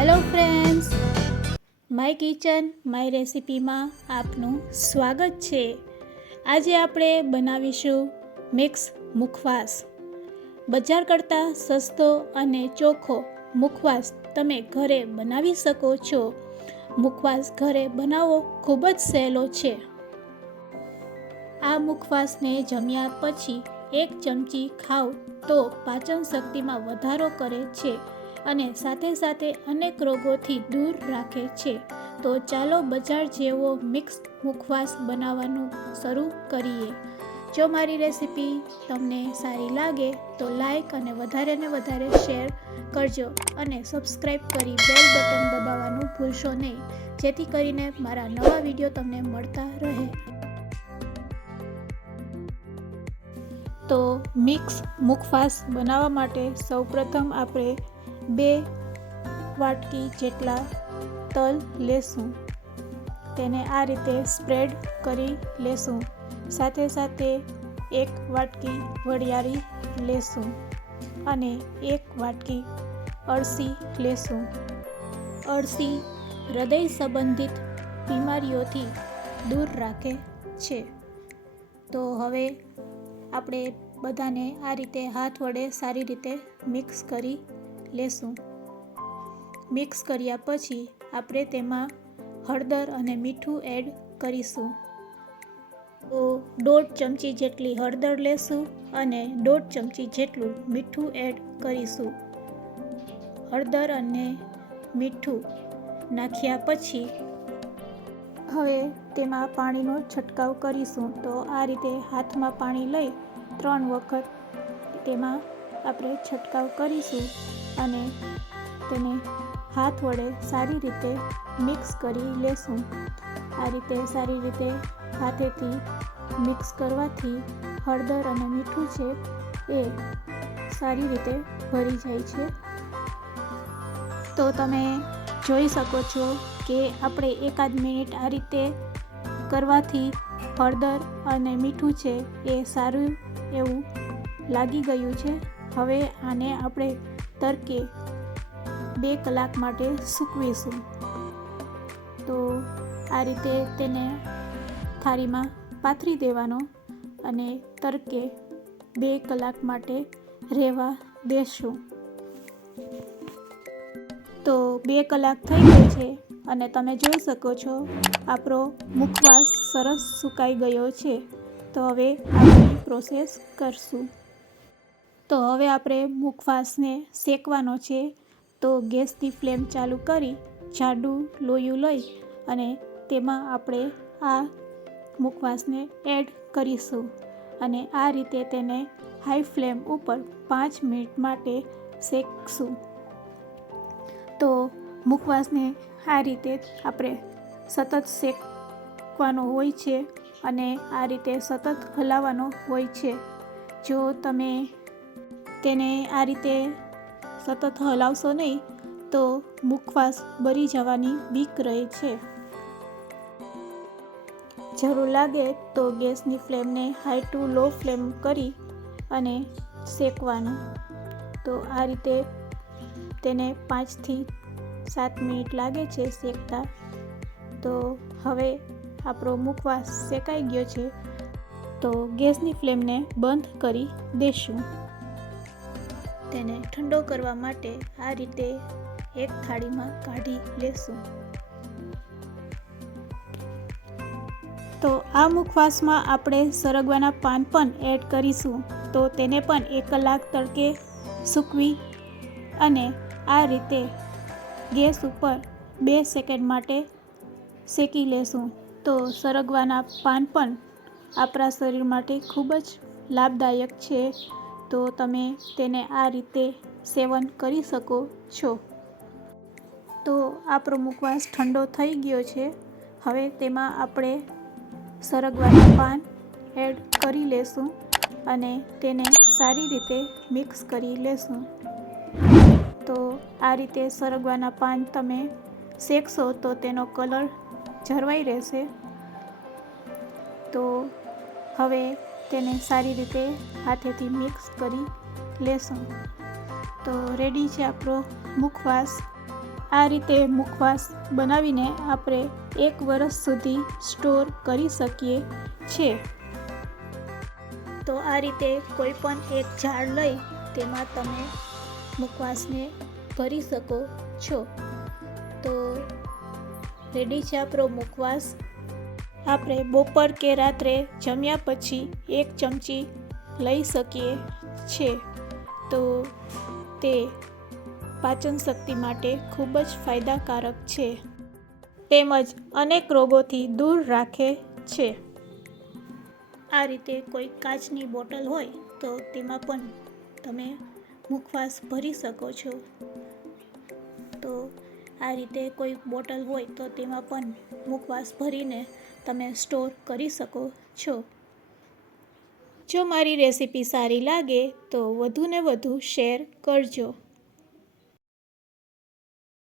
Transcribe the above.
Hello friends my kitchen my રેસિપીમાં આપનું સ્વાગત છે. આજે આપણે બનાવીશું મિક્સ મુખવાસ. બજાર કરતાં સસ્તો અને ચોખ્ખો મુખવાસ તમે ઘરે બનાવી શકો છો. મુખવાસ ઘરે બનાવવો ખૂબ જ સહેલો છે. આ મુખવાસને જમ્યા પછી એક ચમચી ખાવ તો પાચન શક્તિમાં વધારો કરે છે. અને સાથે સાથે અનેક રોગોથી દૂર રાખે છે. તો ચાલો બજાર જેવો મિક્સ મુખવાસ બનાવવાનું શરૂ કરીએ. જો મારી રેસિપી તમને સારી લાગે, તો લાઈક અને વધારે ને વધારે શેર કરજો અને સબસ્ક્રાઈબ કરી બેલ બટન દબાવવાનું ભૂલશો નહીં, જેથી કરીને મારા નવા વીડિયો તમને મળતા રહે. તો મિક્સ મુખવાસ બનાવવા માટે સૌપ્રથમ આપણે બે વાટકી જેટલા તલ લેશું. તેને આ રીતે સ્પ્રેડ કરી લેશું. સાથે સાથે એક વાટકી વડિયારી લેશું અને એક વાટકી અળસી લેશું. અળસી હૃદય સંબંધિત બીમારીઓથી દૂર રાખે છે. તો હવે આપણે બધાને આ રીતે હાથ વડે સારી રીતે મિક્સ કરી લેશું. મિક્સ કર્યા પછી આપણે તેમાં હળદર અને મીઠું એડ કરીશું. તો દોઢ ચમચી જેટલી હળદર લેશું અને દોઢ ચમચી જેટલું મીઠું એડ કરીશું. હળદર અને મીઠું નાખ્યા પછી હવે તેમાં પાણીનો છંટકાવ કરીશું. તો આ રીતે હાથમાં પાણી લઈ ત્રણ વખત તેમાં આપણે છંટકાવ કરીશું. અને તેને હાથ વડે સારી રીતે મિક્સ કરી લેશું. આ રીતે સારી રીતે હાથેથી મિક્સ કરવાથી હળદર અને મીઠું છે એ સારી રીતે ભરી જાય છે. તો તમે જોઈ શકો છો કે આપણે એકાદ મિનિટ આ રીતે કરવાથી હળદર અને મીઠું છે એ સારું એવું લાગી ગયું છે. હવે આને આપણે તરકે બે કલાક માટે સૂકવીશું. તો આ રીતે તેને થાળીમાં પાથરી દેવાનો અને તરકે બે કલાક માટે રહેવા દેશું. તો બે કલાક થઈ ગયો છે અને તમે જોઈ શકો છો આપણો મુખવાસ સરસ સુકાઈ ગયો છે. તો હવે આગળની પ્રોસેસ કરશું. તો હવે આપણે મુખવાસને શેકવાનો છે. તો ગેસની ફ્લેમ ચાલુ કરી, જાડું લોયું લઈ અને તેમાં આપણે આ મુખવાસને એડ કરીશું અને આ રીતે તેને હાઈ ફ્લેમ ઉપર પાંચ મિનિટ માટે શેકશું. તો મુખવાસને આ રીતે આપણે સતત શેકવાનો હોય છે અને આ રીતે સતત હલાવવાનો હોય છે. જો તમે તેને આ રીતે સતત હલાવશો નહીં, તો મુખવાસ બળી જવાની બીક રહે છે. જરૂર લાગે તો ગેસની ફ્લેમને હાઈ ટુ લો ફ્લેમ કરી અને શેકવાનું. તો આ રીતે તેને પાંચથી સાત મિનિટ લાગે છે શેકતા. તો હવે આપણો મુખવાસ શેકાઈ ગયો છે, તો ગેસની ફ્લેમને બંધ કરી દેશું. તેને ઠંડો કરવા માટે આ રીતે એક થાળીમાં કાઢી લેશું. તો આ મુખવાસમાં આપણે સરગવાના પાન પણ એડ કરીશું. તો તેને પણ એક કલાક તડકે સૂકવી અને આ રીતે ગેસ ઉપર બે સેકન્ડ માટે શેકી લેશું. તો સરગવાના પાન પણ આપણા શરીર માટે ખૂબ જ લાભદાયક છે. તો તમે તેને આ રીતે સેવન કરી શકો છો. તો આપણો મુખવાસ ઠંડો થઈ ગયો છે. હવે તેમાં આપણે સરગવાના પાન એડ કરી લેશું અને તેને સારી રીતે મિક્સ કરી લેશું. તો આ રીતે સરગવાના પાન તમે શેકશો તો તેનો કલર જળવાઈ રહેશે. તો હવે તેને સારી રીતે હાથેથી મિક્સ કરી લેશું. તો રેડી છે આપણો મુખવાસ. આ રીતે મુખવાસ બનાવીને આપણે એક વર્ષ સુધી સ્ટોર કરી શકીએ છીએ તો આ રીતે કોઈ પણ એક ઝાડ લઈ તેમાં તમે મુખવાસને ભરી શકો છો. તો રેડી છે આપણો મુખવાસ. આપણે બપોર કે રાત્રે જમ્યા પછી એક ચમચી લઈ શકીએ છીએ તો તે પાચન શક્તિ માટે ખૂબ જ ફાયદાકારક છે. તેમજ અનેક રોગોથી દૂર રાખે છે. આ રીતે કોઈ કાચની બોટલ હોય તો તેમાં પણ તમે મુખવાસ ભરી શકો છો. તો આ રીતે કોઈ બોટલ હોય તો તેમાં પણ મુખવાસ ભરીને તમે સ્ટોર કરી શકો છો. જો મારી રેસીપી સારી લાગે તો વધુને વધુ શેર કરજો.